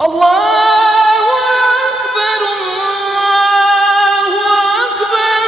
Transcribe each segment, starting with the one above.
Allahu Akbar, Allahu Akbar.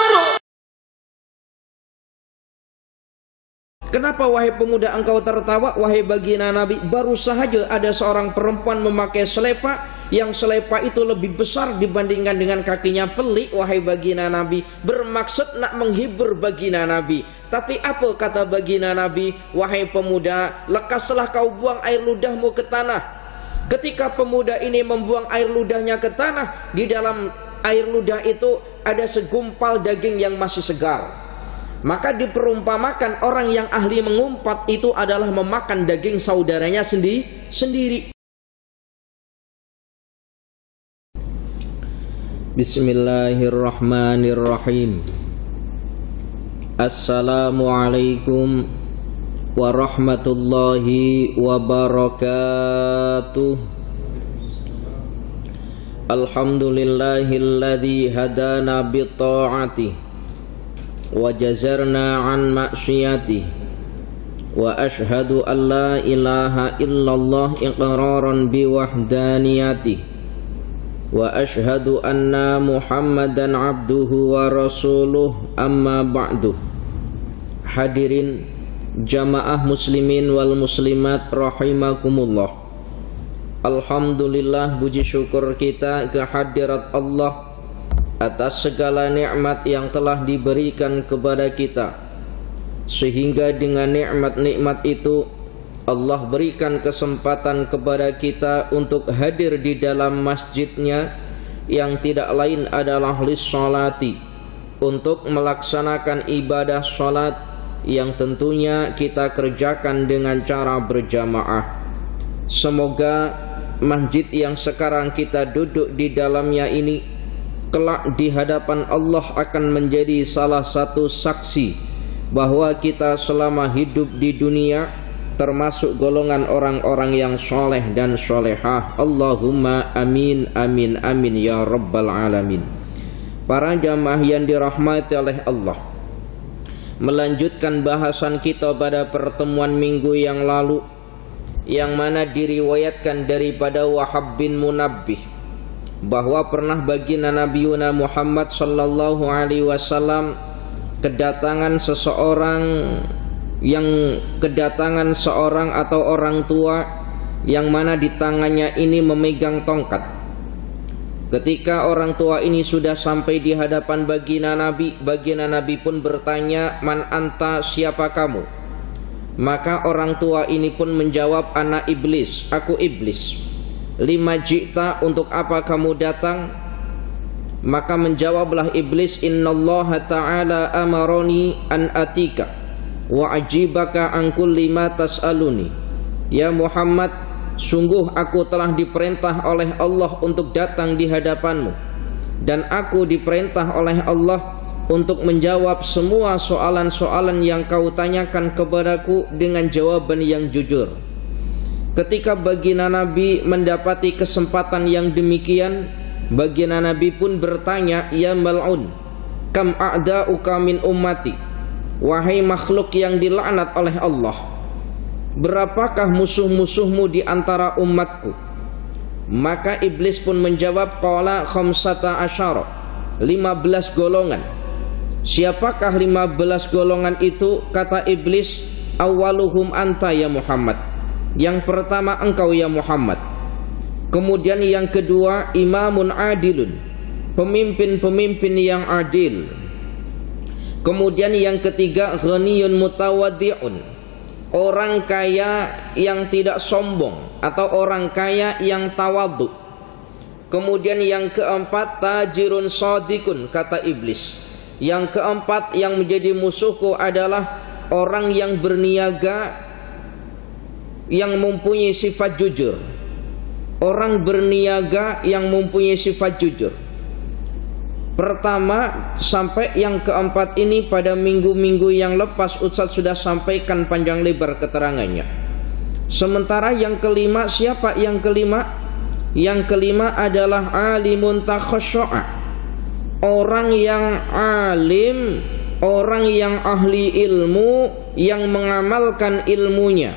Kenapa wahai pemuda engkau tertawa? Wahai baginda Nabi, baru sahaja ada seorang perempuan memakai selepa, yang selepa itu lebih besar dibandingkan dengan kakinya pelik. Wahai baginda Nabi, bermaksud nak menghibur baginda Nabi. Tapi apa kata baginda Nabi? Wahai pemuda, lekaslah kau buang air ludahmu ke tanah. Ketika pemuda ini membuang air ludahnya ke tanah, di dalam air ludah itu ada segumpal daging yang masih segar. Maka diperumpamakan orang yang ahli mengumpat itu adalah memakan daging saudaranya sendiri. Bismillahirrahmanirrahim. Assalamualaikum warahmatullahi wabarakatuh. Alhamdulillahilladzi hadana bitta'atihi wa jazarna an ma'siyatihi, wa ashhadu an la ilaha illallah iqraran biwahdaniyatihi, wa ashhadu anna Muhammadan abduhu wa rasuluh, amma ba'du. Hadirin jamaah muslimin wal muslimat rahimakumullah. Alhamdulillah, puji syukur kita kehadirat Allah atas segala nikmat yang telah diberikan kepada kita, sehingga dengan nikmat-nikmat itu Allah berikan kesempatan kepada kita untuk hadir di dalam masjidnya yang tidak lain adalah lissolati, untuk melaksanakan ibadah sholat yang tentunya kita kerjakan dengan cara berjamaah. Semoga masjid yang sekarang kita duduk di dalamnya ini kelak di hadapan Allah akan menjadi salah satu saksi bahwa kita selama hidup di dunia termasuk golongan orang-orang yang soleh dan solehah. Allahumma amin, amin, amin ya rabbal alamin. Para jamaah yang dirahmati oleh Allah, melanjutkan bahasan kita pada pertemuan minggu yang lalu, yang mana diriwayatkan daripada Wahab bin Munabbih bahwa pernah baginda Nabi Muhammad sallallahu alaihi wasallam kedatangan seorang atau orang tua yang mana di tangannya ini memegang tongkat. Ketika orang tua ini sudah sampai di hadapan baginda Nabi pun bertanya, "Man anta, siapa kamu?" Maka orang tua ini pun menjawab, "Ana iblis, aku iblis." "Lima ji'ta, untuk apa kamu datang?" Maka menjawablah iblis, "Innallaha ta'ala amaroni an atika wa ajibaka an kulli ma tas'aluni." Ya Muhammad, sungguh aku telah diperintah oleh Allah untuk datang di hadapanmu, dan aku diperintah oleh Allah untuk menjawab semua soalan-soalan yang kau tanyakan kepadaku dengan jawaban yang jujur. Ketika baginda Nabi mendapati kesempatan yang demikian, baginda Nabi pun bertanya, "Ya mal'un, kam a'da'uka min ummati?" Wahai makhluk yang dilaknat oleh Allah, berapakah musuh-musuhmu di antara umatku? Maka iblis pun menjawab, qala khamsata asyara, 15 golongan. Siapakah 15 golongan itu? Kata iblis, awaluhum anta ya Muhammad. Yang pertama engkau ya Muhammad. Kemudian yang kedua, imamun adilun, pemimpin-pemimpin yang adil. Kemudian yang ketiga, ghaniyun mutawaddi'un, orang kaya yang tidak sombong atau orang kaya yang tawadhu. Kemudian yang keempat, tajirun shadikun, kata iblis. Yang keempat yang menjadi musuhku adalah orang yang berniaga yang mempunyai sifat jujur. Orang berniaga yang mempunyai sifat jujur. Pertama sampai yang keempat ini pada minggu-minggu yang lepas Ustaz sudah sampaikan panjang lebar keterangannya. Sementara yang kelima, siapa yang kelima? Yang kelima adalah alimun takhashu'a, orang yang alim, orang yang ahli ilmu, yang mengamalkan ilmunya.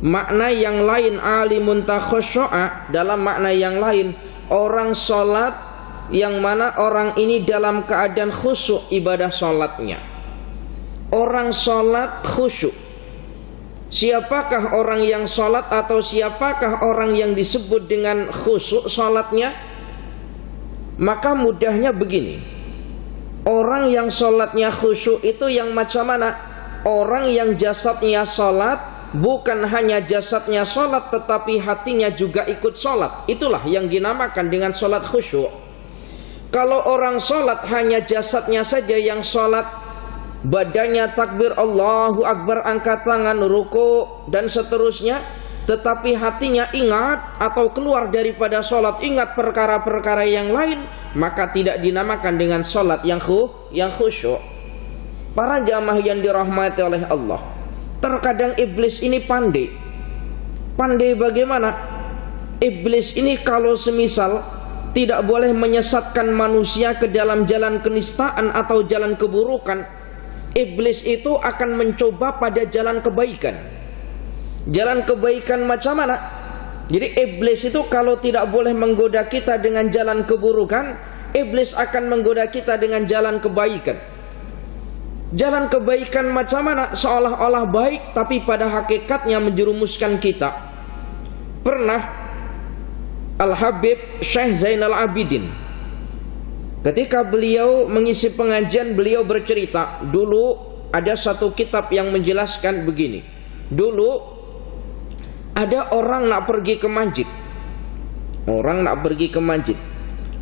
Makna yang lain alimun takhushu'a, dalam makna yang lain orang sholat yang mana orang ini dalam keadaan khusyuk ibadah sholatnya. Orang sholat khusyuk. Siapakah orang yang sholat atau siapakah orang yang disebut dengan khusyuk sholatnya? Maka mudahnya begini, orang yang sholatnya khusyuk itu yang macam mana? Orang yang jasadnya sholat, bukan hanya jasadnya sholat tetapi hatinya juga ikut sholat. Itulah yang dinamakan dengan sholat khusyuk. Kalau orang sholat hanya jasadnya saja yang sholat, badannya takbir Allahu Akbar, angkat tangan, ruku dan seterusnya, tetapi hatinya ingat atau keluar daripada sholat ingat perkara-perkara yang lain, maka tidak dinamakan dengan sholat yang khusyuk. Para jamaah yang dirahmati oleh Allah, terkadang iblis ini pandai. Pandai bagaimana? Iblis ini kalau semisal tidak boleh menyesatkan manusia ke dalam jalan kenistaan atau jalan keburukan, iblis itu akan mencoba pada jalan kebaikan. Jalan kebaikan macam mana? Jadi iblis itu kalau tidak boleh menggoda kita dengan jalan keburukan, iblis akan menggoda kita dengan jalan kebaikan. Jalan kebaikan macam mana? Seolah-olah baik tapi pada hakikatnya menjerumuskan kita. Pernah Al-Habib Syekh Zainal Abidin, ketika beliau mengisi pengajian, beliau bercerita, dulu ada satu kitab yang menjelaskan begini. Dulu ada orang nak pergi ke masjid. Orang nak pergi ke masjid.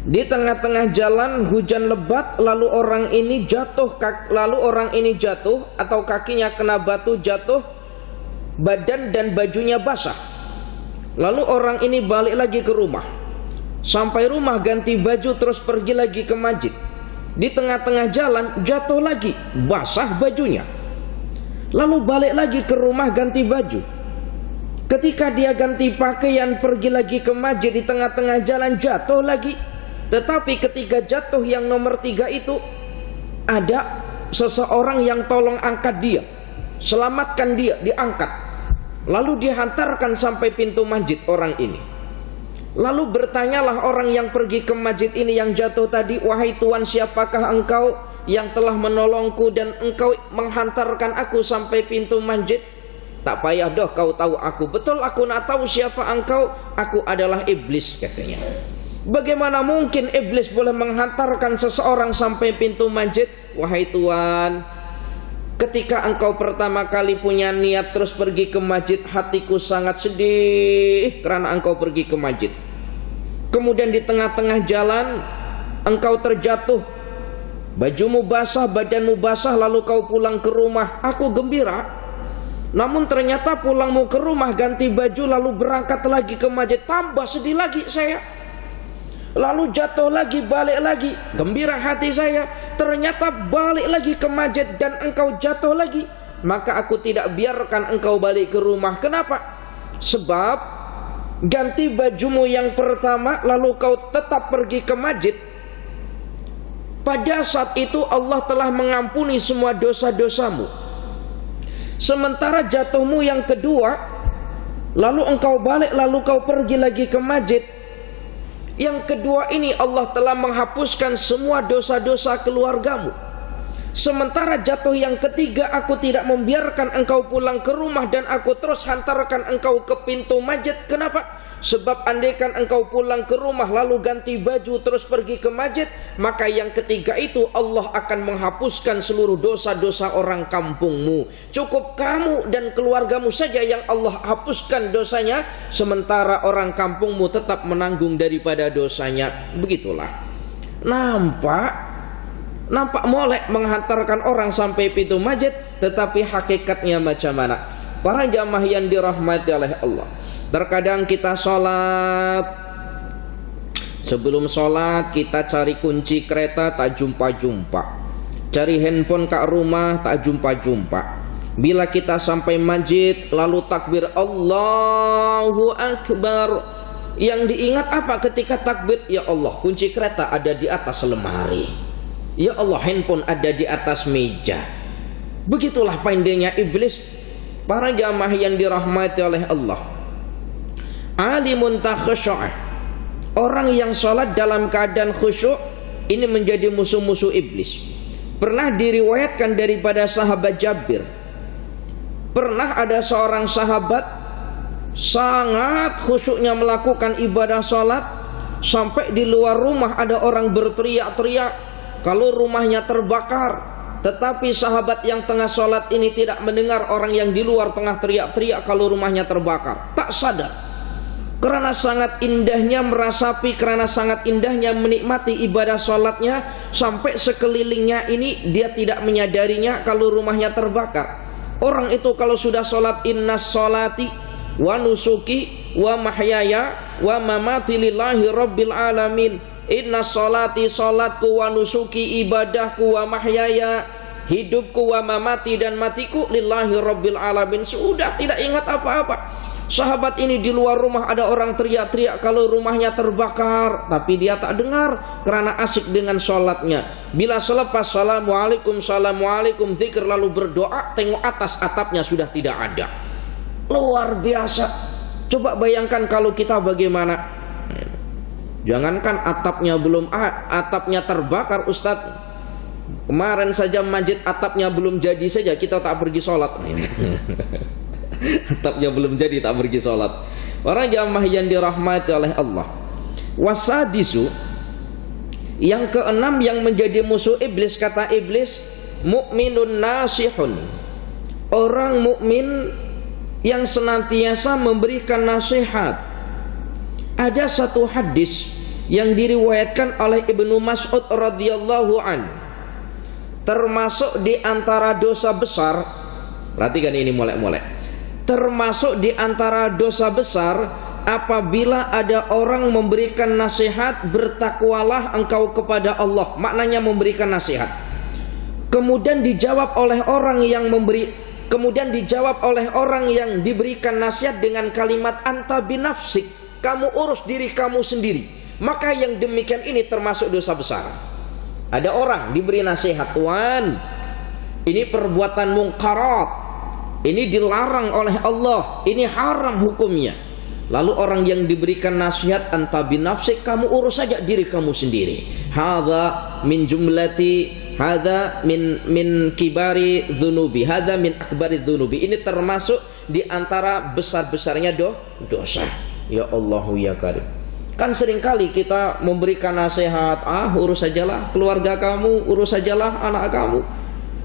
Di tengah-tengah jalan hujan lebat, lalu orang ini jatuh atau kakinya kena batu jatuh, badan dan bajunya basah. Lalu orang ini balik lagi ke rumah. Sampai rumah ganti baju terus pergi lagi ke masjid. Di tengah-tengah jalan jatuh lagi, basah bajunya. Lalu balik lagi ke rumah ganti baju. Ketika dia ganti pakaian pergi lagi ke masjid, di tengah-tengah jalan jatuh lagi. Tetapi ketika jatuh yang nomor 3 itu, ada seseorang yang tolong angkat dia, selamatkan dia, diangkat. Lalu dihantarkan sampai pintu masjid orang ini. Lalu bertanyalah orang yang pergi ke masjid ini yang jatuh tadi, wahai Tuan, siapakah engkau yang telah menolongku dan engkau menghantarkan aku sampai pintu masjid? Tak payah dah kau tahu aku. Betul aku nak tahu siapa engkau. Aku adalah iblis, katanya. Bagaimana mungkin iblis boleh menghantarkan seseorang sampai pintu masjid? Wahai Tuan, ketika engkau pertama kali punya niat terus pergi ke masjid, hatiku sangat sedih karena engkau pergi ke masjid. Kemudian di tengah-tengah jalan engkau terjatuh, bajumu basah, badanmu basah, lalu kau pulang ke rumah. Aku gembira. Namun ternyata pulangmu ke rumah ganti baju lalu berangkat lagi ke masjid, tambah sedih lagi saya. Lalu jatuh lagi, balik lagi, gembira hati saya. Ternyata balik lagi ke masjid dan engkau jatuh lagi. Maka aku tidak biarkan engkau balik ke rumah. Kenapa? Sebab ganti bajumu yang pertama lalu kau tetap pergi ke masjid. Pada saat itu Allah telah mengampuni semua dosa-dosamu. Sementara jatuhmu yang kedua, lalu engkau balik, lalu kau pergi lagi ke masjid. Yang kedua ini Allah telah menghapuskan semua dosa-dosa keluargamu. Sementara jatuh yang ketiga, aku tidak membiarkan engkau pulang ke rumah dan aku terus hantarkan engkau ke pintu masjid. Kenapa? Sebab andaikan engkau pulang ke rumah lalu ganti baju terus pergi ke masjid, maka yang ketiga itu Allah akan menghapuskan seluruh dosa-dosa orang kampungmu. Cukup kamu dan keluargamu saja yang Allah hapuskan dosanya, sementara orang kampungmu tetap menanggung daripada dosanya. Begitulah. Nampak molek menghantarkan orang sampai pintu masjid, tetapi hakikatnya macam mana? Para jamaah yang dirahmati oleh Allah, terkadang kita sholat, sebelum sholat kita cari kunci kereta tak jumpa-jumpa, cari handphone kat rumah tak jumpa-jumpa. Bila kita sampai masjid lalu takbir Allahu Akbar, yang diingat apa ketika takbir? Ya Allah, kunci kereta ada di atas lemari. Ya Allah, handphone ada di atas meja. Begitulah pandainya iblis. Para jamaah yang dirahmati oleh Allah, alimun takhsyu'ah, orang yang sholat dalam keadaan khusyuk ini menjadi musuh-musuh iblis. Pernah diriwayatkan daripada sahabat Jabir, pernah ada seorang sahabat sangat khusyuknya melakukan ibadah sholat, sampai di luar rumah ada orang berteriak-teriak kalau rumahnya terbakar. Tetapi sahabat yang tengah sholat ini tidak mendengar orang yang di luar tengah teriak-teriak kalau rumahnya terbakar. Tak sadar, karena sangat indahnya merasapi, karena sangat indahnya menikmati ibadah sholatnya, sampai sekelilingnya ini dia tidak menyadarinya kalau rumahnya terbakar. Orang itu kalau sudah sholat, innas sholati wa nusuki wa mahyaya wa mamati lillahi rabbil alamin. Inna sholati, sholatku, wa nusuki, ibadahku, wa mahyaya, hidupku, wa mamati, dan matiku, lillahi rabbil alamin. Sudah tidak ingat apa-apa. Sahabat ini di luar rumah ada orang teriak-teriak kalau rumahnya terbakar, tapi dia tak dengar karena asik dengan sholatnya. Bila selepas assalamualaikum, assalamualaikum, zikir lalu berdoa, tengok atas, atapnya sudah tidak ada. Luar biasa. Coba bayangkan kalau kita bagaimana. Jangankan atapnya terbakar, Ustadz. Kemarin saja masjid atapnya belum jadi saja kita tak pergi sholat. Atapnya belum jadi tak pergi sholat. Orang jamaah yang dirahmati oleh Allah. Wasadisu, yang keenam yang menjadi musuh iblis, kata iblis, mukminun nasihun, orang mukmin yang senantiasa memberikan nasihat. Ada satu hadis yang diriwayatkan oleh Ibnu Mas'ud radhiyallahu an, termasuk di antara dosa besar. Perhatikan ini molek-molek. Termasuk di antara dosa besar apabila ada orang memberikan nasihat, bertakwalah engkau kepada Allah. Maknanya memberikan nasihat. Kemudian dijawab oleh orang yang diberikan nasihat dengan kalimat anta binafsik, kamu urus diri kamu sendiri. Maka yang demikian ini termasuk dosa besar. Ada orang diberi nasihat, Tuhan, ini perbuatan mungkarat, ini dilarang oleh Allah, ini haram hukumnya. Lalu orang yang diberikan nasihat, anta binafsik, kamu urus saja diri kamu sendiri. Hadza min jumlati, hadza min kibari dzunubi, hadza min akbari dzunubi. Ini termasuk di antara besar-besarnya dosa. Ya Allahu ya Karim. Kan seringkali kita memberikan nasihat, urus sajalah keluarga kamu, urus sajalah anak kamu.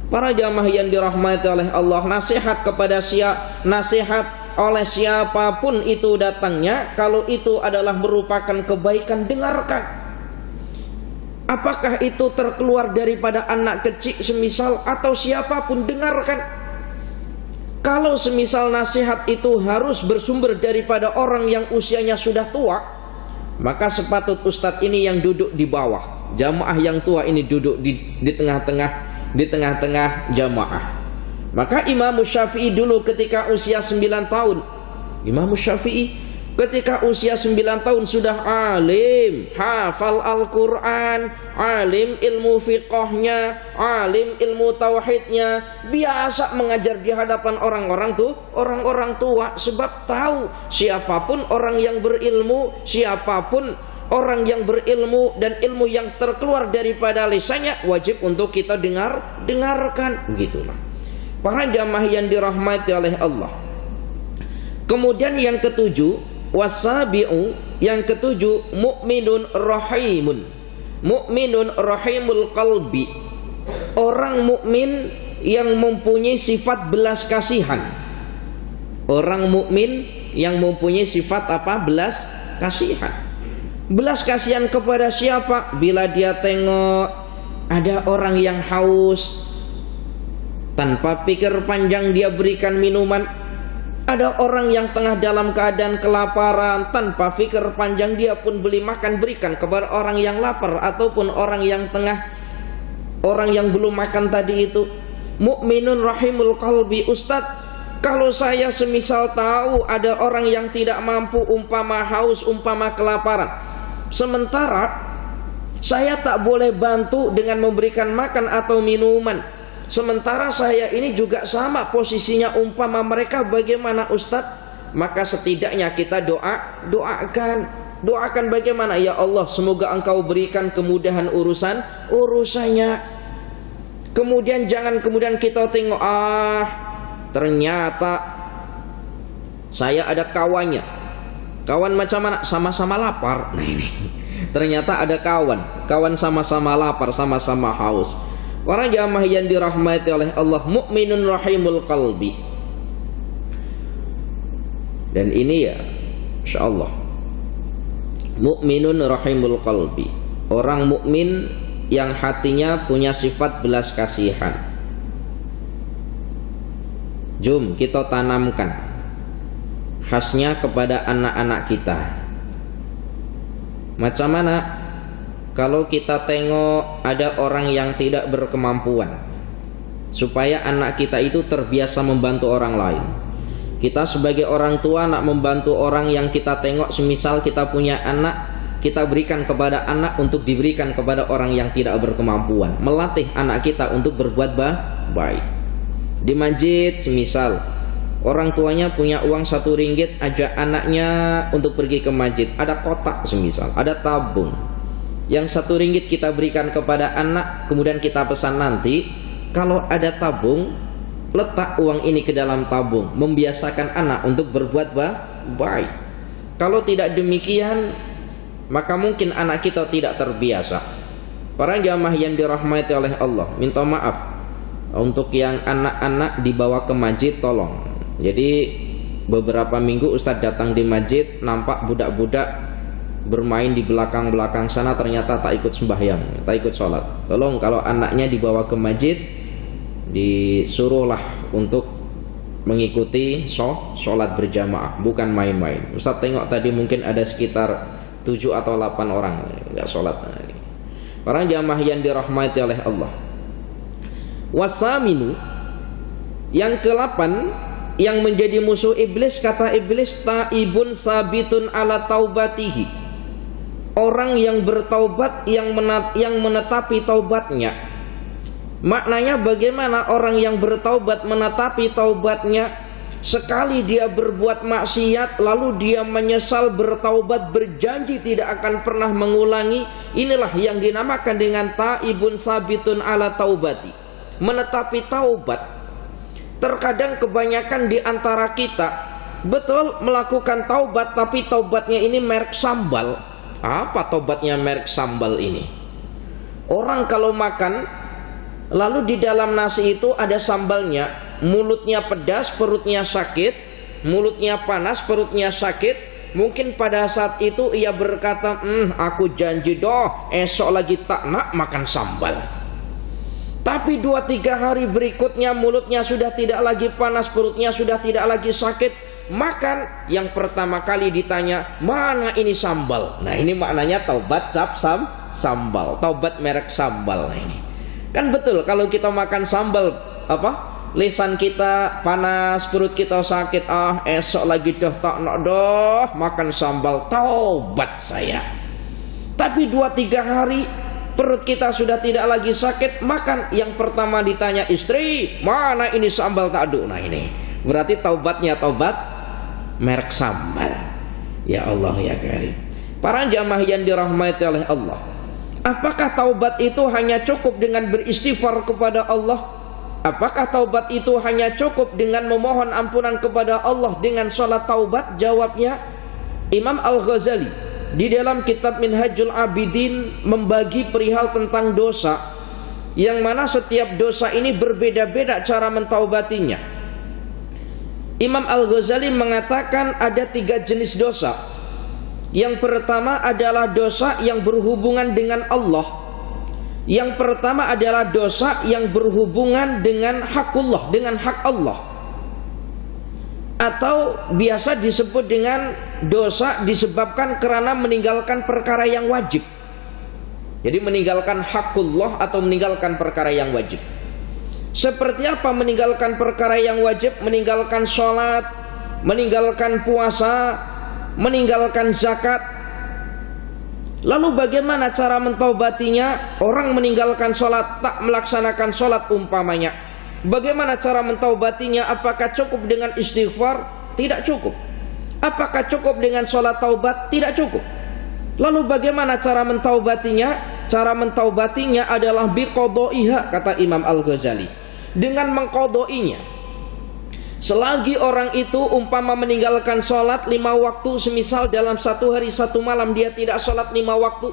Para jamaah yang dirahmati oleh Allah, nasihat kepada nasihat oleh siapapun itu datangnya, kalau itu adalah merupakan kebaikan, dengarkan. Apakah itu terkeluar daripada anak kecil semisal atau siapapun, dengarkan. Kalau semisal nasihat itu harus bersumber daripada orang yang usianya sudah tua, maka sepatut ustadz ini yang duduk di bawah, jamaah yang tua ini duduk di tengah-tengah jamaah. Maka Imam Syafi'i dulu ketika usia 9 tahun, Imam Syafi'i ketika usia 9 tahun sudah alim, hafal Al-Quran, alim ilmu fiqhnya, alim ilmu tauhidnya, biasa mengajar di hadapan orang-orang tua, sebab tahu siapapun orang yang berilmu, siapapun orang yang berilmu dan ilmu yang terkeluar daripada lisannya wajib untuk kita dengarkan. Begitulah para jamaah yang dirahmati oleh Allah. Kemudian yang ketujuh, wasabi'u, yang ketujuh, mukminun rahimun, mukminun rahimul qalbi, orang mukmin yang mempunyai sifat belas kasihan. Orang mukmin yang mempunyai sifat apa? Belas kasihan. Belas kasihan kepada siapa? Bila dia tengok ada orang yang haus, tanpa pikir panjang dia berikan minuman. Ada orang yang tengah dalam keadaan kelaparan, tanpa fikir panjang dia pun beli makan, berikan kepada orang yang lapar ataupun orang yang belum makan tadi itu. Mukminun rahimul qalbi. Ustadz, kalau saya semisal tahu ada orang yang tidak mampu, umpama haus, umpama kelaparan, sementara saya tak boleh bantu dengan memberikan makan atau minuman, Sementara saya ini juga sama posisinya umpama mereka, bagaimana Ustadz? Maka setidaknya kita doakan bagaimana? Ya Allah, semoga Engkau berikan kemudahan urusannya. Kemudian jangan kemudian kita tengok, ternyata saya ada kawannya. Kawan macam mana? Sama-sama lapar. Nah ini, ternyata ada kawan sama-sama lapar, sama-sama haus. Para jamaah yang dirahmati oleh Allah, mukminun rahimul qalbi. Dan ini ya, insyaallah, mukminun rahimul qalbi, orang mukmin yang hatinya punya sifat belas kasihan. Jom kita tanamkan khasnya kepada anak-anak kita. Macam mana kalau kita tengok ada orang yang tidak berkemampuan, supaya anak kita itu terbiasa membantu orang lain. Kita sebagai orang tua nak membantu orang yang kita tengok, semisal kita punya anak, kita berikan kepada anak untuk diberikan kepada orang yang tidak berkemampuan. Melatih anak kita untuk berbuat baik. Di masjid semisal orang tuanya punya uang 1 ringgit, ajak anaknya untuk pergi ke masjid. Ada kotak semisal, ada tabung. Yang 1 ringgit kita berikan kepada anak, kemudian kita pesan nanti, kalau ada tabung, letak uang ini ke dalam tabung. Membiasakan anak untuk berbuat baik. Kalau tidak demikian, maka mungkin anak kita tidak terbiasa. Para jamaah yang dirahmati oleh Allah, minta maaf untuk yang anak-anak dibawa ke masjid, tolong. Jadi beberapa minggu Ustadz datang di masjid, nampak budak-budak bermain di belakang-belakang sana, ternyata tak ikut sembahyang, tak ikut sholat. Tolong kalau anaknya dibawa ke masjid, disuruhlah untuk mengikuti sholat berjamaah, bukan main-main. Ustaz tengok tadi mungkin ada sekitar 7 atau 8 orang nggak sholat. Para jamaah yang dirahmati oleh Allah. Wasaminu, yang ke-8, yang menjadi musuh iblis, kata iblis, taibun sabitun ala taubatihi, orang yang bertaubat, yang menetapi taubatnya. Maknanya bagaimana orang yang bertaubat menetapi taubatnya? Sekali dia berbuat maksiat, lalu dia menyesal, bertaubat, berjanji tidak akan pernah mengulangi. Inilah yang dinamakan dengan taibun sabitun ala taubati, menetapi taubat. Terkadang kebanyakan di antara kita betul melakukan taubat, tapi taubatnya ini merek sambal. Apa taubatnya merek sambal ini? Orang kalau makan, lalu di dalam nasi itu ada sambalnya, mulutnya pedas, perutnya sakit, mulutnya panas, perutnya sakit. Mungkin pada saat itu ia berkata, aku janji doh, esok lagi tak nak makan sambal. Tapi 2-3 hari berikutnya mulutnya sudah tidak lagi panas, perutnya sudah tidak lagi sakit. Makan, yang pertama kali ditanya, mana ini sambal? Nah ini maknanya taubat sambal, taubat merek sambal. Nah ini kan betul, kalau kita makan sambal, lisan kita panas, perut kita sakit, esok lagi dah tak nak dah makan sambal, taubat saya. Tapi 2-3 hari perut kita sudah tidak lagi sakit, makan, yang pertama ditanya istri, mana ini sambal tak ada. Nah ini berarti taubatnya taubat merek sambal. Ya Allah ya Karim. Para jamaah yang dirahmati oleh Allah, apakah taubat itu hanya cukup dengan beristighfar kepada Allah? Apakah taubat itu hanya cukup dengan memohon ampunan kepada Allah dengan sholat taubat? Jawabnya, Imam Al-Ghazali di dalam kitab Minhajul Abidin membagi perihal tentang dosa, yang mana setiap dosa ini berbeda-beda cara mentaubatinya. Imam Al-Ghazali mengatakan ada 3 jenis dosa. Yang pertama adalah dosa yang berhubungan dengan Allah. Yang pertama adalah dosa yang berhubungan dengan hakullah, dengan hak Allah, atau biasa disebut dengan dosa disebabkan karena meninggalkan perkara yang wajib. Jadi meninggalkan hakullah atau meninggalkan perkara yang wajib. Seperti apa meninggalkan perkara yang wajib? Meninggalkan sholat, meninggalkan puasa, meninggalkan zakat. Lalu bagaimana cara mentaubatinya? Orang meninggalkan sholat, tak melaksanakan sholat umpamanya. Bagaimana cara mentaubatinya? Apakah cukup dengan istighfar? Tidak cukup. Apakah cukup dengan sholat taubat? Tidak cukup. Lalu bagaimana cara mentaubatinya? Cara mentaubatinya adalah biqadaiha, kata Imam Al-Ghazali, dengan mengqadainya. Selagi orang itu umpama meninggalkan sholat 5 waktu, semisal dalam 1 hari 1 malam dia tidak sholat 5 waktu,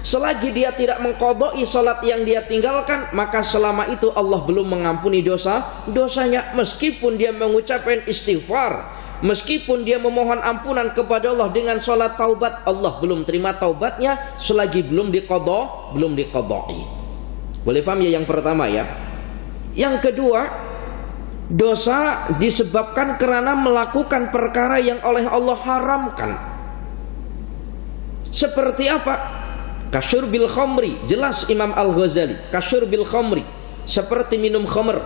selagi dia tidak mengqadai sholat yang dia tinggalkan, maka selama itu Allah belum mengampuni dosanya. Meskipun dia mengucapkan istighfar, meskipun dia memohon ampunan kepada Allah dengan sholat taubat, Allah belum terima taubatnya selagi belum diqadai. Boleh paham ya yang pertama ya? Yang kedua, dosa disebabkan karena melakukan perkara yang oleh Allah haramkan. Seperti apa? Kasyurbil khamri, jelas Imam Al-Ghazali, kasyurbil khamri, seperti minum khamr.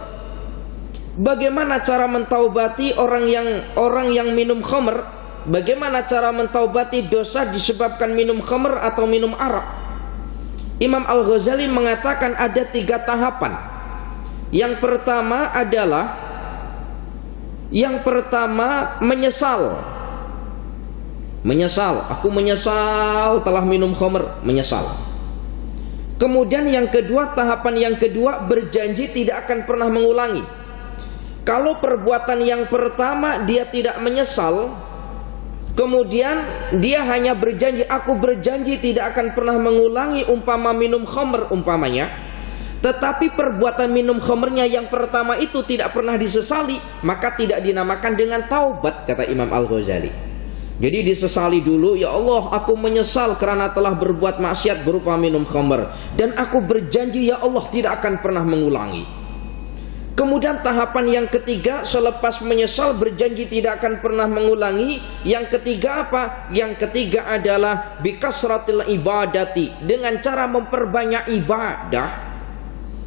Bagaimana cara mentaubati orang yang minum khamr? Bagaimana cara mentaubati dosa disebabkan minum khamr atau minum arak? Imam Al-Ghazali mengatakan ada 3 tahapan. Yang pertama menyesal. Aku menyesal telah minum khamr, menyesal. Kemudian yang kedua, tahapan yang kedua, berjanji tidak akan pernah mengulangi. Kalau perbuatan yang pertama dia tidak menyesal, kemudian dia hanya berjanji, aku berjanji tidak akan pernah mengulangi, umpama minum khamr umpamanya, tetapi perbuatan minum khamrnya yang pertama itu tidak pernah disesali, maka tidak dinamakan dengan taubat, kata Imam Al-Ghazali. Jadi disesali dulu, ya Allah aku menyesal karena telah berbuat maksiat berupa minum khamr, dan aku berjanji ya Allah tidak akan pernah mengulangi. Kemudian tahapan yang ketiga, selepas menyesal berjanji tidak akan pernah mengulangi. Yang ketiga apa? Yang ketiga adalah bikasratil ibadati, dengan cara memperbanyak ibadah.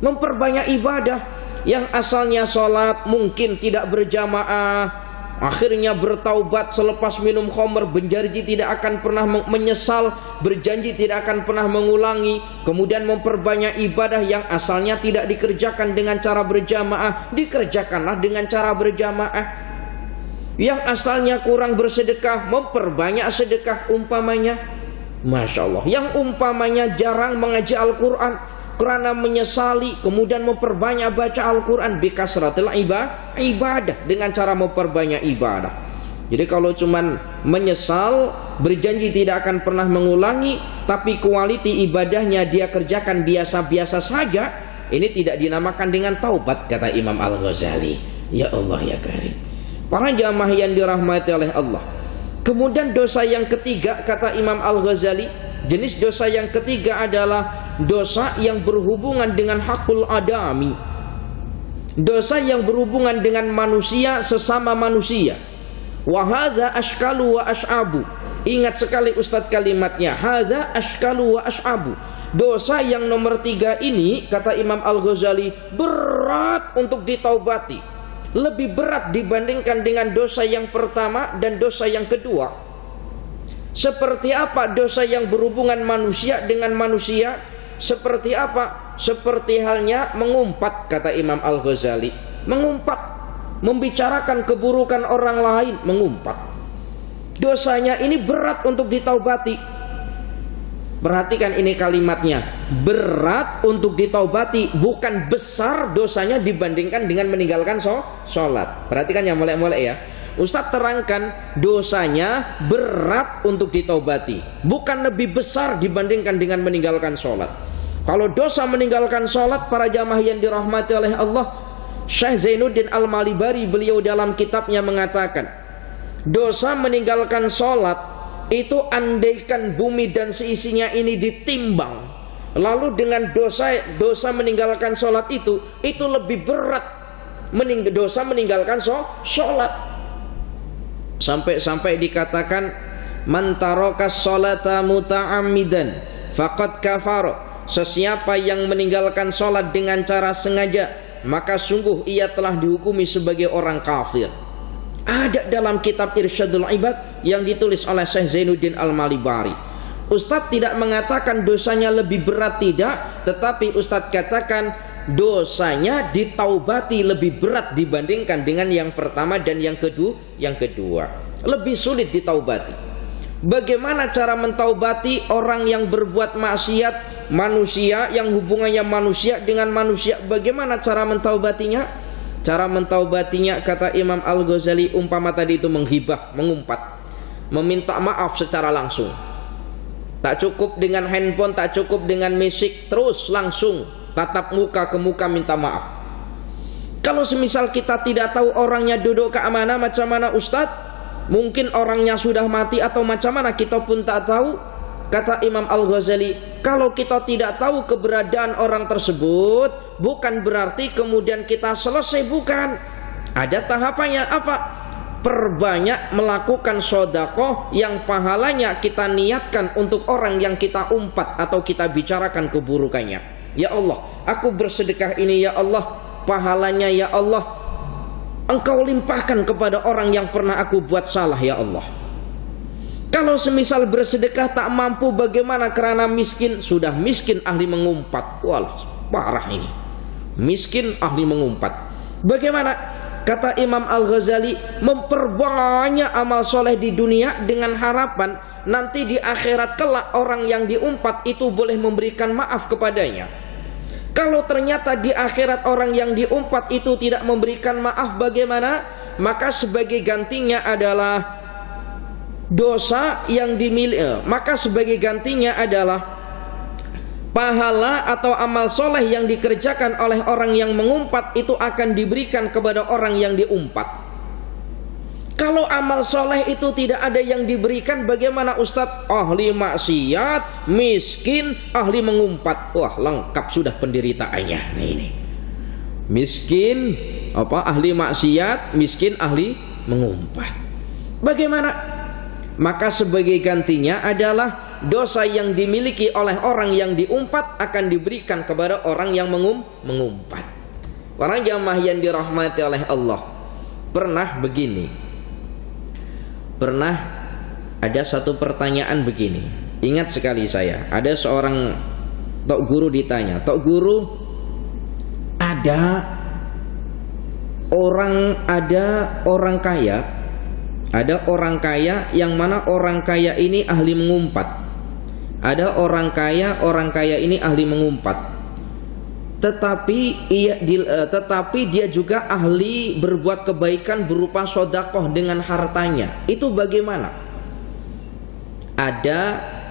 Memperbanyak ibadah. Yang asalnya sholat mungkin tidak berjamaah, akhirnya bertaubat selepas minum khamr, berjanji tidak akan pernah menyesal, berjanji tidak akan pernah mengulangi. Kemudian memperbanyak ibadah yang asalnya tidak dikerjakan dengan cara berjamaah, dikerjakanlah dengan cara berjamaah. Yang asalnya kurang bersedekah, memperbanyak sedekah umpamanya. Masya Allah. Yang umpamanya jarang mengaji Al-Quran, karena menyesali, kemudian memperbanyak baca Al-Quran, bikasratil ibadah, dengan cara memperbanyak ibadah. Jadi kalau cuman menyesal, berjanji tidak akan pernah mengulangi, tapi kualiti ibadahnya dia kerjakan biasa-biasa saja, ini tidak dinamakan dengan taubat, kata Imam Al-Ghazali. Ya Allah ya Karim. Para jamaah yang dirahmati oleh Allah. Kemudian dosa yang ketiga, kata Imam Al-Ghazali, jenis dosa yang ketiga adalah dosa yang berhubungan dengan hakul adami, dosa yang berhubungan dengan manusia, sesama manusia. Wa hadza ashkalu wa ashabu. Ingat sekali Ustadz kalimatnya, hadza ashkalu wa ashabu. Dosa yang nomor 3 ini, kata Imam Al-Ghazali, berat untuk ditaubati, lebih berat dibandingkan dengan dosa yang pertama dan dosa yang kedua. Seperti apa dosa yang berhubungan manusia dengan manusia? Seperti apa? Seperti halnya mengumpat, kata Imam Al-Ghazali. Mengumpat, membicarakan keburukan orang lain, mengumpat. Dosanya ini berat untuk ditaubati. Perhatikan ini kalimatnya, berat untuk ditaubati, bukan besar dosanya dibandingkan dengan meninggalkan sholat. Perhatikan yang mulai-mulai ya. Ustadz terangkan dosanya berat untuk ditaubati, bukan lebih besar dibandingkan dengan meninggalkan sholat. Kalau dosa meninggalkan sholat, para jamaah yang dirahmati oleh Allah, Syekh Zainuddin Al-Malibari beliau dalam kitabnya mengatakan, dosa meninggalkan sholat itu andaikan bumi dan seisinya ini ditimbang, lalu dengan dosa meninggalkan sholat itu lebih berat dosa meninggalkan sholat. Sampai dikatakan man tarakas sholata muta'ammidan faqad kafara. Sesiapa yang meninggalkan sholat dengan cara sengaja, maka sungguh ia telah dihukumi sebagai orang kafir. Ada dalam kitab Irsyadul Ibad yang ditulis oleh Syekh Zainuddin Al-Malibari. Ustadz tidak mengatakan dosanya lebih berat, tidak, tetapi Ustadz katakan dosanya ditaubati lebih berat dibandingkan dengan yang pertama dan yang kedua. Lebih sulit ditaubati. Bagaimana cara mentaubati orang yang berbuat maksiat, manusia yang hubungannya manusia dengan manusia? Bagaimana cara mentaubatinya? Cara mentaubatinya kata Imam Al-Ghazali umpama tadi itu menghibah, mengumpat, meminta maaf secara langsung. Tak cukup dengan handphone, tak cukup dengan mesej, terus langsung tatap muka ke muka minta maaf. Kalau semisal kita tidak tahu orangnya duduk ke mana, macam mana Ustadz, mungkin orangnya sudah mati atau macam mana, kita pun tak tahu. Kata Imam Al-Ghazali, kalau kita tidak tahu keberadaan orang tersebut, bukan berarti kemudian kita selesai, bukan. Ada tahapannya. Apa? Perbanyak melakukan sedekah yang pahalanya kita niatkan untuk orang yang kita umpat atau kita bicarakan keburukannya. Ya Allah, aku bersedekah ini ya Allah, pahalanya ya Allah Engkau limpahkan kepada orang yang pernah aku buat salah ya Allah. Kalau semisal bersedekah tak mampu, bagaimana? Karena miskin, sudah miskin ahli mengumpat. Walah, parah ini. Miskin ahli mengumpat. Bagaimana? Kata Imam Al-Ghazali, memperbanyak amal soleh di dunia dengan harapan nanti di akhirat kelak orang yang diumpat itu boleh memberikan maaf kepadanya. Kalau ternyata di akhirat orang yang diumpat itu tidak memberikan maaf, bagaimana? Maka sebagai gantinya adalah dosa yang dimiliki. Maka sebagai gantinya adalah pahala atau amal soleh yang dikerjakan oleh orang yang mengumpat itu akan diberikan kepada orang yang diumpat. Kalau amal soleh itu tidak ada yang diberikan, bagaimana Ustadz? Ahli maksiat, miskin, ahli mengumpat. Wah, lengkap sudah penderitaannya. Nah ini, miskin, ahli maksiat, miskin, ahli mengumpat. Bagaimana? Maka sebagai gantinya adalah dosa yang dimiliki oleh orang yang diumpat akan diberikan kepada orang yang mengumpat. Para jamaah yang dirahmati oleh Allah, pernah begini, pernah ada satu pertanyaan begini. Ingat sekali saya, ada seorang tok guru ditanya, tok guru, ada orang kaya, ada orang kaya yang mana orang kaya ini ahli mengumpat. Ada orang kaya ini ahli mengumpat. Tetapi dia juga ahli berbuat kebaikan berupa sedekah dengan hartanya. Itu bagaimana? Ada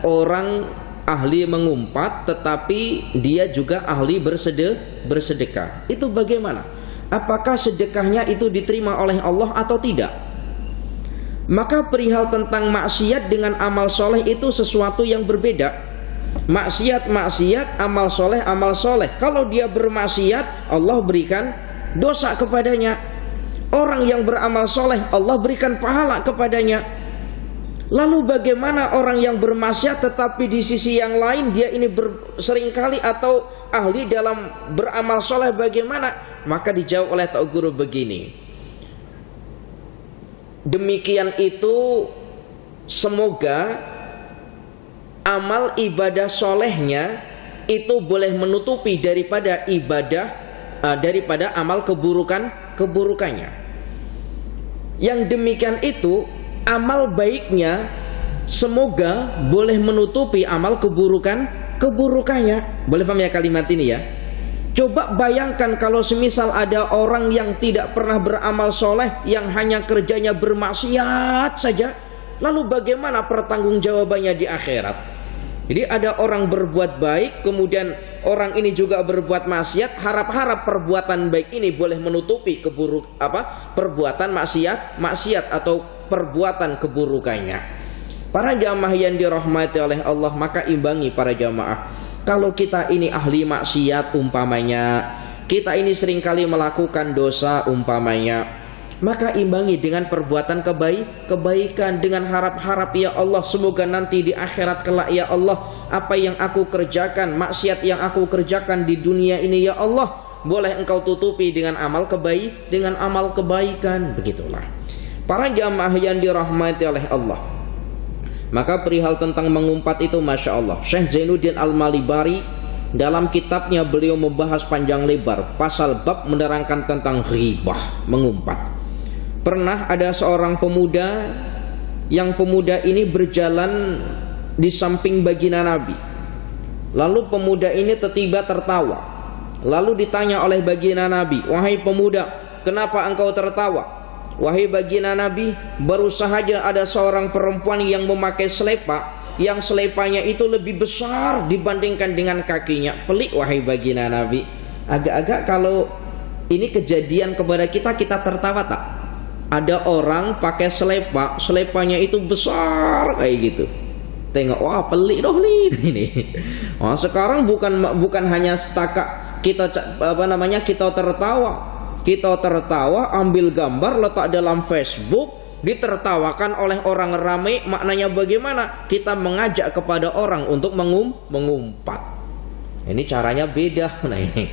orang ahli mengumpat tetapi dia juga ahli bersedekah. Itu bagaimana? Apakah sedekahnya itu diterima oleh Allah atau tidak? Maka perihal tentang maksiat dengan amal soleh itu sesuatu yang berbeda. Maksiat, amal soleh. Kalau dia bermaksiat, Allah berikan dosa kepadanya. Orang yang beramal soleh, Allah berikan pahala kepadanya. Lalu bagaimana orang yang bermaksiat tetapi di sisi yang lain dia ini seringkali atau ahli dalam beramal soleh, bagaimana? Maka dijawab oleh Tok Guru begini, demikian itu semoga amal ibadah solehnya itu boleh menutupi daripada daripada amal keburukannya. Yang demikian itu amal baiknya semoga boleh menutupi amal keburukannya. Boleh paham ya kalimat ini ya? Coba bayangkan kalau semisal ada orang yang tidak pernah beramal soleh, yang hanya kerjanya bermaksiat saja, lalu bagaimana pertanggungjawabannya di akhirat? Jadi ada orang berbuat baik, kemudian orang ini juga berbuat maksiat, harap-harap perbuatan baik ini boleh menutupi perbuatan maksiat atau perbuatan keburukannya. Para jamaah yang dirahmati oleh Allah, maka imbangi para jamaah. Kalau kita ini ahli maksiat umpamanya, kita ini seringkali melakukan dosa umpamanya, maka imbangi dengan perbuatan kebaikan dengan harap-harap ya Allah, semoga nanti di akhirat kelak ya Allah, apa yang aku kerjakan, maksiat yang aku kerjakan di dunia ini ya Allah, boleh Engkau tutupi dengan amal kebaikan. Begitulah para jamaah yang dirahmati oleh Allah. Maka perihal tentang mengumpat itu Masya Allah, Syekh Zainuddin Al-Malibari dalam kitabnya beliau membahas panjang lebar pasal bab menerangkan tentang ghibah, mengumpat. Pernah ada seorang pemuda, yang pemuda ini berjalan di samping baginda Nabi. Lalu pemuda ini tiba-tiba tertawa. Lalu ditanya oleh baginda Nabi, "Wahai pemuda, kenapa engkau tertawa?" "Wahai baginda Nabi, baru saja ada seorang perempuan yang memakai selepa, yang selepanya itu lebih besar dibandingkan dengan kakinya." Pelik wahai baginda Nabi. Agak-agak kalau ini kejadian kepada kita, kita tertawa tak? Ada orang pakai selepa, selepanya itu besar kayak gitu. Tengok, wah pelik doh nih ini. Oh, sekarang bukan hanya setakat kita kita tertawa. Kita tertawa, ambil gambar, letak dalam Facebook, ditertawakan oleh orang ramai. Maknanya bagaimana? Kita mengajak kepada orang untuk mengumpat. Ini caranya beda. Nah ini,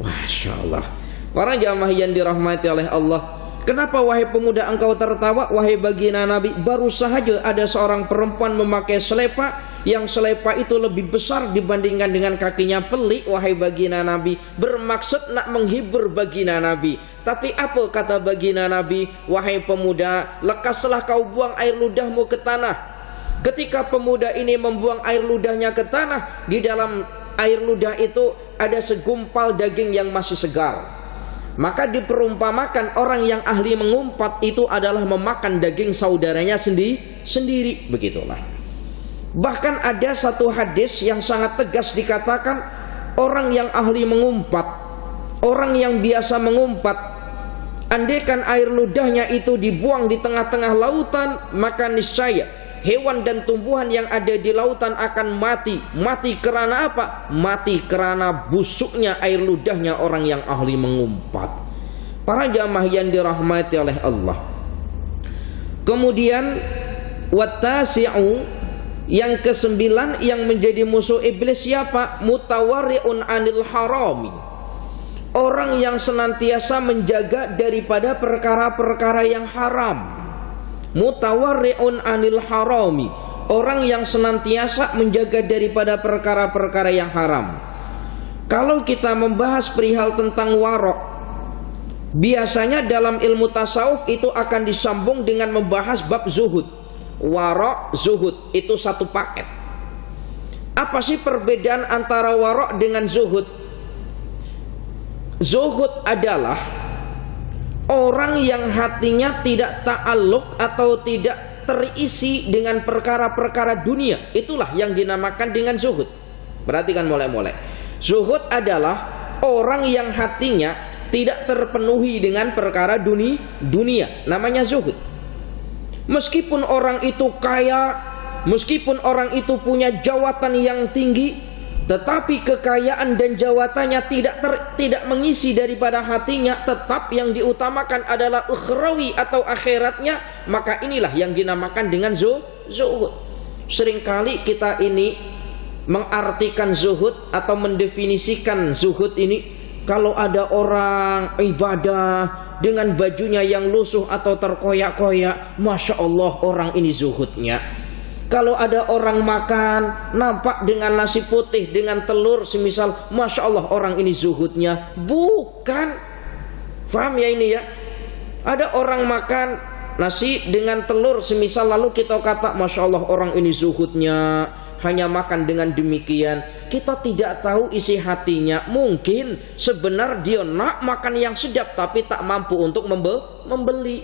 Masya Allah. Para jamaah yang dirahmati oleh Allah, kenapa wahai pemuda engkau tertawa? Wahai baginda Nabi, baru saja ada seorang perempuan memakai selepa, yang selepa itu lebih besar dibandingkan dengan kakinya. Pelik wahai baginda Nabi. Bermaksud nak menghibur baginda Nabi. Tapi apa kata baginda Nabi? "Wahai pemuda, lekaslah kau buang air ludahmu ke tanah." Ketika pemuda ini membuang air ludahnya ke tanah, di dalam air ludah itu ada segumpal daging yang masih segar. Maka diperumpamakan orang yang ahli mengumpat itu adalah memakan daging saudaranya sendiri. Begitulah. Bahkan ada satu hadis yang sangat tegas dikatakan, orang yang ahli mengumpat, orang yang biasa mengumpat, andaikan air ludahnya itu dibuang di tengah-tengah lautan, maka niscaya hewan dan tumbuhan yang ada di lautan akan mati. Mati karena apa? Mati karena busuknya air ludahnya orang yang ahli mengumpat. Para jamaah yang dirahmati oleh Allah. Kemudian wattasi'u, yang kesembilan yang menjadi musuh iblis siapa? Mutawarri'un anil harami, orang yang senantiasa menjaga daripada perkara-perkara yang haram. Mutawarri'un anil harami, orang yang senantiasa menjaga daripada perkara-perkara yang haram. Kalau kita membahas perihal tentang warok, biasanya dalam ilmu tasawuf itu akan disambung dengan membahas bab zuhud. Warok, zuhud itu satu paket. Apa sih perbedaan antara warok dengan zuhud? Zuhud adalah orang yang hatinya tidak ta'alluq atau tidak terisi dengan perkara-perkara dunia. Itulah yang dinamakan dengan zuhud. Perhatikan mulai-mulai. Zuhud adalah orang yang hatinya tidak terpenuhi dengan perkara dunia. Namanya zuhud. Meskipun orang itu kaya, meskipun orang itu punya jawatan yang tinggi, tetapi kekayaan dan jawatannya tidak mengisi daripada hatinya, tetap yang diutamakan adalah ukhrawi atau akhiratnya, maka inilah yang dinamakan dengan zuhud. Seringkali kita ini mengartikan zuhud atau mendefinisikan zuhud ini, kalau ada orang ibadah dengan bajunya yang lusuh atau terkoyak-koyak, Masya Allah orang ini zuhudnya. Kalau ada orang makan nampak dengan nasi putih dengan telur semisal, Masya Allah orang ini zuhudnya. Bukan. Faham ya ini ya? Ada orang makan nasi dengan telur semisal, lalu kita kata Masya Allah orang ini zuhudnya, hanya makan dengan demikian. Kita tidak tahu isi hatinya. Mungkin sebenarnya dia nak makan yang sedap tapi tak mampu untuk membeli.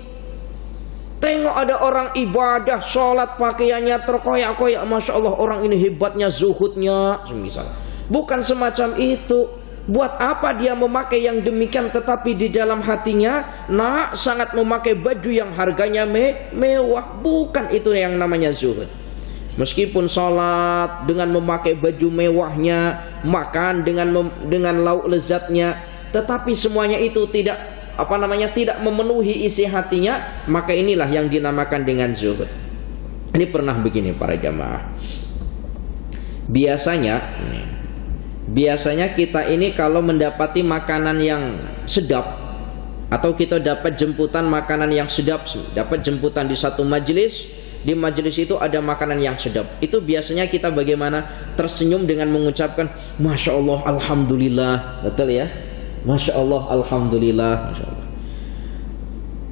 Tengok ada orang ibadah, sholat, pakaiannya terkoyak-koyak, Masya Allah orang ini hebatnya zuhudnya semisal. Bukan semacam itu. Buat apa dia memakai yang demikian tetapi di dalam hatinya nak sangat memakai baju yang harganya mewah. Bukan itu yang namanya zuhud. Meskipun sholat dengan memakai baju mewahnya, makan dengan lauk lezatnya, tetapi semuanya itu tidak memenuhi isi hatinya, maka inilah yang dinamakan dengan zuhud. Ini pernah begini para jamaah. Biasanya kita ini kalau mendapati makanan yang sedap, atau kita dapat jemputan makanan yang sedap, dapat jemputan di satu majelis, di majelis itu ada makanan yang sedap, itu biasanya kita bagaimana? Tersenyum dengan mengucapkan Masya Allah, Alhamdulillah. Betul ya? Masya Allah, Alhamdulillah, Masya Allah.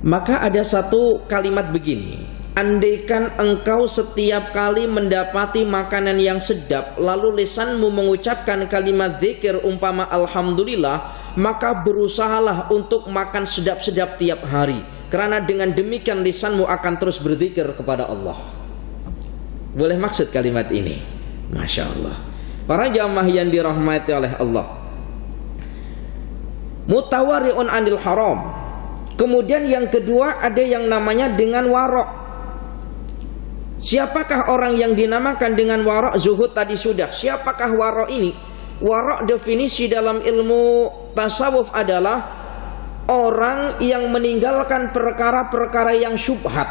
Maka ada satu kalimat begini, andaikan engkau setiap kali mendapati makanan yang sedap, lalu lisanmu mengucapkan kalimat zikir umpama Alhamdulillah, maka berusahalah untuk makan sedap-sedap tiap hari. Karena dengan demikian lisanmu akan terus berzikir kepada Allah. Boleh maksud kalimat ini? Masya Allah. Para jamaah yang dirahmati oleh Allah, mutawari'un anil haram. Kemudian yang kedua ada yang namanya dengan warok. Siapakah orang yang dinamakan dengan warok? Zuhud tadi sudah. Siapakah warok ini? Warok definisi dalam ilmu tasawuf adalah orang yang meninggalkan perkara-perkara yang syubhat.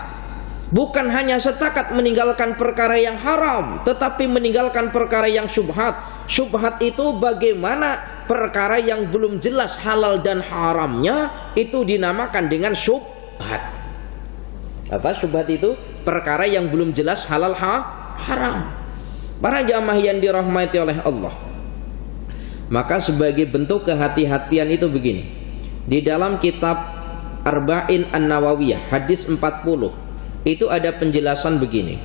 Bukan hanya setakat meninggalkan perkara yang haram, tetapi meninggalkan perkara yang syubhat. Syubhat itu bagaimana perkara yang belum jelas halal dan haramnya, itu dinamakan dengan syubhat. Apa syubhat itu? Perkara yang belum jelas halal haram. Para jamaah yang dirahmati oleh Allah, maka sebagai bentuk kehati-hatian itu begini. Di dalam kitab Arba'in An-Nawawiyah hadis 40 itu ada penjelasan begini.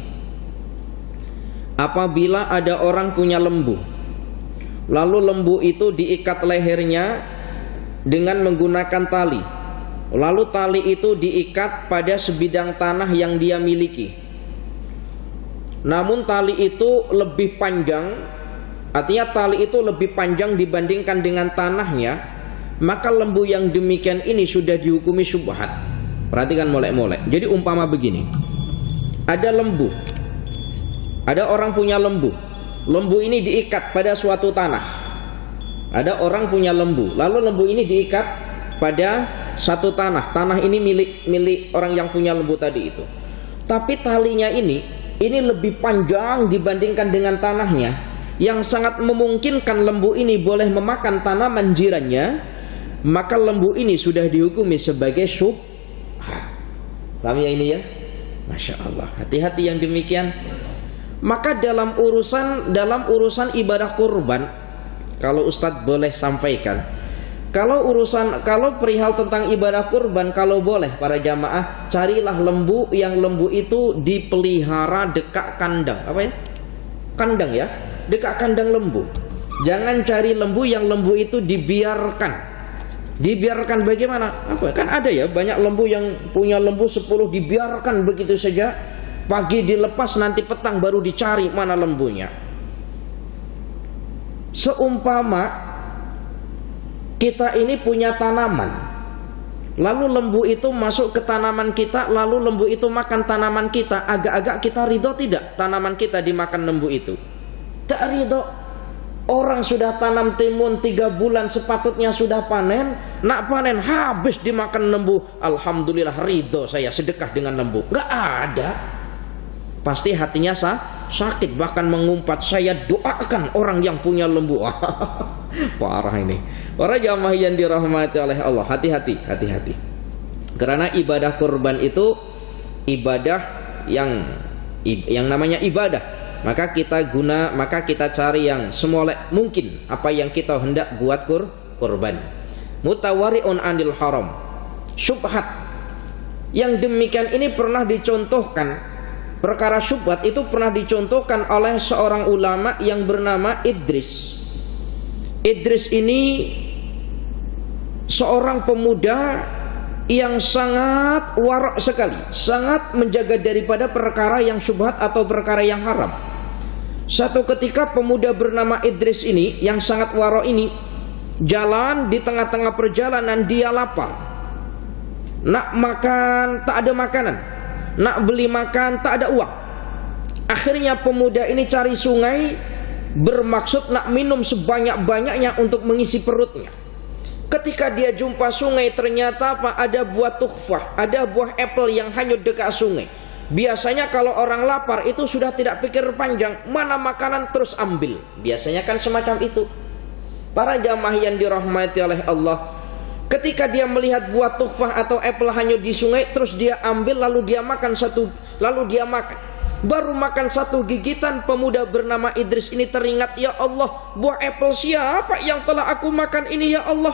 Apabila ada orang punya lembu, lalu lembu itu diikat lehernya dengan menggunakan tali, lalu tali itu diikat pada sebidang tanah yang dia miliki. Namun tali itu lebih panjang, artinya tali itu lebih panjang dibandingkan dengan tanahnya, maka lembu yang demikian ini sudah dihukumi syubhat. Perhatikan molek-molek. Jadi umpama begini, ada lembu, ada orang punya lembu, lembu ini diikat pada suatu tanah. Ada orang punya lembu, lalu lembu ini diikat pada satu tanah. Tanah ini milik orang yang punya lembu tadi itu. Tapi talinya ini lebih panjang dibandingkan dengan tanahnya, yang sangat memungkinkan lembu ini boleh memakan tanaman jirannya. Maka lembu ini sudah dihukumi sebagai syubhat. Paham ya ini ya? Masya Allah. Hati-hati yang demikian. Maka dalam urusan ibadah kurban, kalau Ustadz boleh sampaikan, kalau perihal tentang ibadah kurban, kalau boleh para jamaah, carilah lembu yang lembu itu dipelihara dekat kandang. Apa ya? Kandang ya, dekat kandang lembu. Jangan cari lembu yang lembu itu dibiarkan. Dibiarkan bagaimana? Apa? Kan ada ya banyak lembu yang punya lembu 10 dibiarkan begitu saja. Pagi dilepas, nanti petang baru dicari mana lembunya. Seumpama kita ini punya tanaman, lalu lembu itu masuk ke tanaman kita, lalu lembu itu makan tanaman kita, agak-agak kita ridho tidak tanaman kita dimakan lembu itu? Tak ridho. Orang sudah tanam timun 3 bulan, sepatutnya sudah panen, nak panen habis dimakan lembu. Alhamdulillah ridho saya sedekah dengan lembu. Gak ada. Pasti hatinya sakit, bahkan mengumpat, saya doakan orang yang punya lembu. Parah ini. Para jamaah yang dirahmati oleh Allah, hati-hati. Karena ibadah kurban itu ibadah yang namanya ibadah. Maka kita cari yang semolek mungkin apa yang kita hendak buat kurban. Mutawari'un anil haram. Syubhat. Yang demikian ini pernah dicontohkan, perkara syubhat itu pernah dicontohkan oleh seorang ulama yang bernama Idris. Idris ini seorang pemuda yang sangat warak sekali, sangat menjaga daripada perkara yang syubhat atau perkara yang haram. Satu ketika pemuda bernama Idris ini yang sangat waro ini jalan, di tengah-tengah perjalanan dia lapar. Nak makan tak ada makanan, nak beli makan tak ada uang. Akhirnya pemuda ini cari sungai, bermaksud nak minum sebanyak-banyaknya untuk mengisi perutnya. Ketika dia jumpa sungai, ternyata apa? Ada buah tukhfah, ada buah apel yang hanyut dekat sungai. Biasanya kalau orang lapar itu sudah tidak pikir panjang, mana makanan terus ambil. Biasanya kan semacam itu. Para jamaah yang dirahmati oleh Allah, ketika dia melihat buah tukhfah atau apel hanyut di sungai, terus dia ambil lalu dia makan lalu dia makan. Baru makan satu gigitan, pemuda bernama Idris ini teringat, ya Allah, buah apel siapa yang telah aku makan ini ya Allah?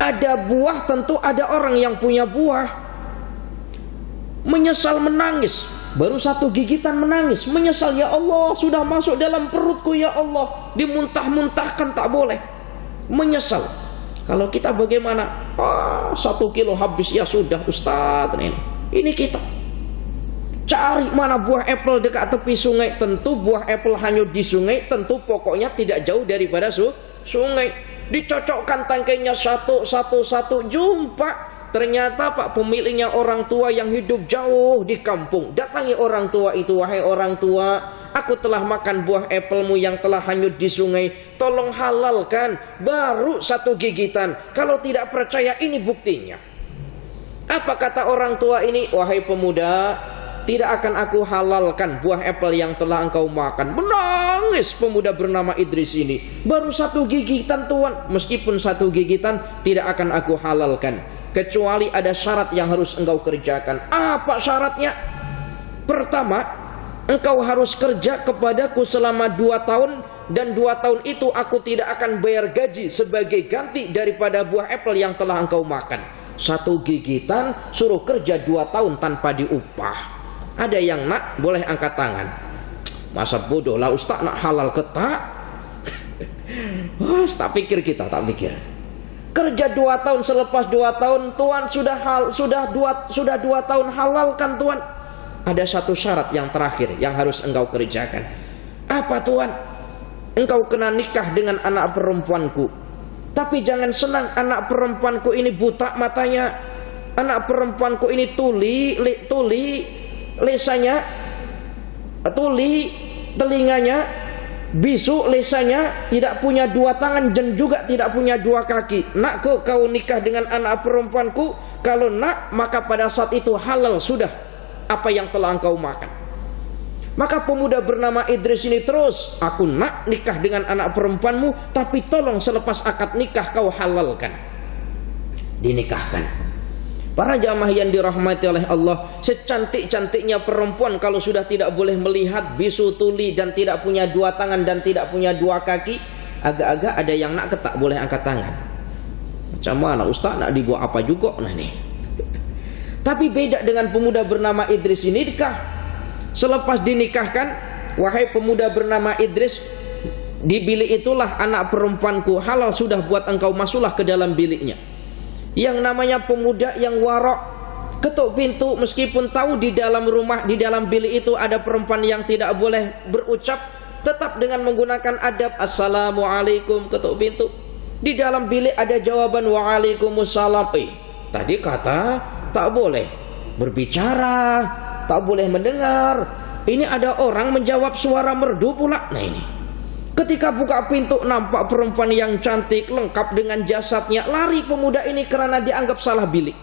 Ada buah, tentu ada orang yang punya buah. Menyesal, menangis. Baru satu gigitan menangis, menyesal, ya Allah, sudah masuk dalam perutku ya Allah, dimuntah-muntahkan tak boleh. Menyesal. Kalau kita bagaimana? 1 kilo habis, ya sudah Ustaz, ini kita cari mana buah apel dekat tepi sungai. Tentu buah apel hanyut di sungai, tentu pokoknya tidak jauh daripada sungai. Dicocokkan tangkainya satu, jumpa. Ternyata Pak, pemiliknya orang tua yang hidup jauh di kampung. Datangi orang tua itu, wahai orang tua, aku telah makan buah apelmu yang telah hanyut di sungai, tolong halalkan. Baru satu gigitan. Kalau tidak percaya, ini buktinya. Apa kata orang tua ini? Wahai pemuda, tidak akan aku halalkan buah apel yang telah engkau makan. Menangis pemuda bernama Idris ini. Baru satu gigitan Tuan. Meskipun satu gigitan, tidak akan aku halalkan, kecuali ada syarat yang harus engkau kerjakan. Apa syaratnya? Pertama, engkau harus kerja kepadaku selama 2 tahun. Dan 2 tahun itu aku tidak akan bayar gaji sebagai ganti daripada buah apel yang telah engkau makan. Satu gigitan suruh kerja 2 tahun tanpa diupah. Ada yang nak, boleh angkat tangan. Masa bodoh lah Ustaz, nak halal ketak. Tak pikir kita, tak pikir. Kerja 2 tahun, selepas 2 tahun Tuan sudah 2 tahun halalkan Tuan. Ada satu syarat yang terakhir yang harus engkau kerjakan. Apa Tuan? Engkau kena nikah dengan anak perempuanku. Tapi jangan senang, anak perempuanku ini buta matanya. Anak perempuanku ini tuli lesanya, tuli telinganya, bisu lesanya, tidak punya 2 tangan dan juga tidak punya 2 kaki. Nak kau nikah dengan anak perempuanku? Kalau nak, maka pada saat itu halal sudah apa yang telah engkau makan. Maka pemuda bernama Idris ini terus, aku nak nikah dengan anak perempuanmu, tapi tolong selepas akad nikah kau halalkan. Dinikahkan. Para jamaah yang dirahmati oleh Allah, secantik-cantiknya perempuan kalau sudah tidak boleh melihat, bisu, tuli, dan tidak punya 2 tangan dan tidak punya 2 kaki, agak-agak ada yang nak ketak boleh angkat tangan. Macam mana Ustaz, nak dibuat apa juga nah nih. Tapi beda dengan pemuda bernama Idris ini. Nikah. Selepas dinikahkan, wahai pemuda bernama Idris, di bilik itulah anak perempuanku, halal sudah buat engkau masuklah ke dalam biliknya. Yang namanya pemuda yang warok, ketuk pintu meskipun tahu di dalam rumah, di dalam bilik itu ada perempuan yang tidak boleh berucap, tetap dengan menggunakan adab. Assalamualaikum, ketuk pintu. Di dalam bilik ada jawaban waalaikumsalam. Tadi kata tak boleh berbicara, tak boleh mendengar. Ini ada orang menjawab suara merdu pula. Nah ini, ketika buka pintu nampak perempuan yang cantik lengkap dengan jasadnya. Lari pemuda ini karena dianggap salah bilik.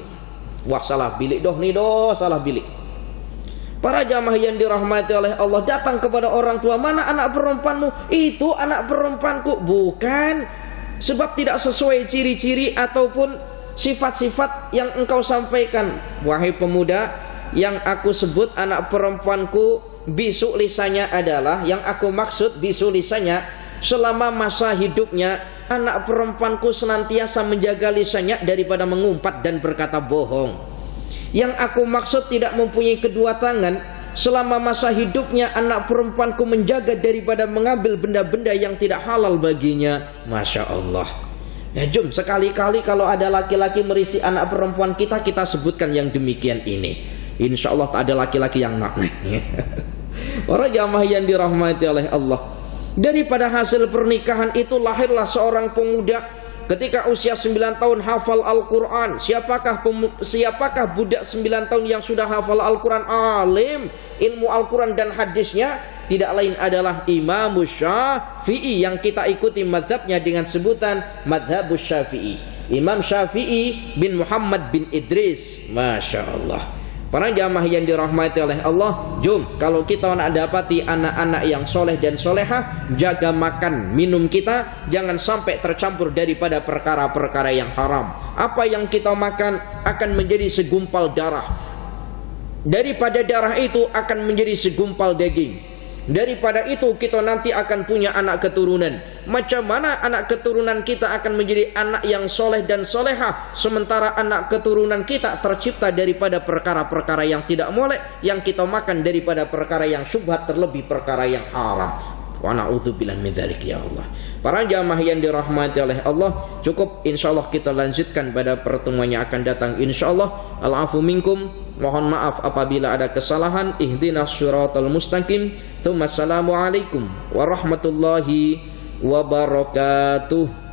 Wah, salah bilik doh nih doh, salah bilik. Para jamaah yang dirahmati oleh Allah datang kepada orang tua, mana anak perempuanmu? Itu anak perempuanku. Bukan, sebab tidak sesuai ciri-ciri ataupun sifat-sifat yang engkau sampaikan. Wahai pemuda, yang aku sebut anak perempuanku bisu lisannya adalah, yang aku maksud bisu lisannya, selama masa hidupnya anak perempuanku senantiasa menjaga lisannya daripada mengumpat dan berkata bohong. Yang aku maksud tidak mempunyai 2 tangan, selama masa hidupnya anak perempuanku menjaga daripada mengambil benda-benda yang tidak halal baginya. Masya Allah. Ya jom, sekali-kali kalau ada laki-laki merisi anak perempuan kita, kita sebutkan yang demikian ini. Insya Allah tak ada laki-laki yang nak. Para jamaah yang dirahmati oleh Allah, daripada hasil pernikahan itu lahirlah seorang pemuda. Ketika usia 9 tahun hafal Al-Quran. Siapakah budak 9 tahun yang sudah hafal Al-Quran, alim ilmu Al-Quran dan hadisnya? Tidak lain adalah Imam Syafi'i, yang kita ikuti madhabnya dengan sebutan madhab Syafi'i. Imam Syafi'i bin Muhammad bin Idris. Masya Allah. Para jamaah yang dirahmati oleh Allah, jom kalau kita nak dapati anak-anak yang soleh dan solehah, jaga makan minum kita, jangan sampai tercampur daripada perkara-perkara yang haram. Apa yang kita makan akan menjadi segumpal darah. Daripada darah itu akan menjadi segumpal daging. Daripada itu kita nanti akan punya anak keturunan. Macam mana anak keturunan kita akan menjadi anak yang soleh dan solehah, sementara anak keturunan kita tercipta daripada perkara-perkara yang tidak molek, yang kita makan daripada perkara yang syubhat, terlebih perkara yang haram. Wa na'udzubillah min dzalik ya Allah. Para jamaah yang dirahmati oleh Allah, cukup insyaallah kita lanjutkan pada pertemuan yang akan datang insyaallah. Al-afu minkum, mohon maaf apabila ada kesalahan. Ihdinas shiratal mustaqim. Tsumma assalamu alaikum warahmatullahi wabarakatuh.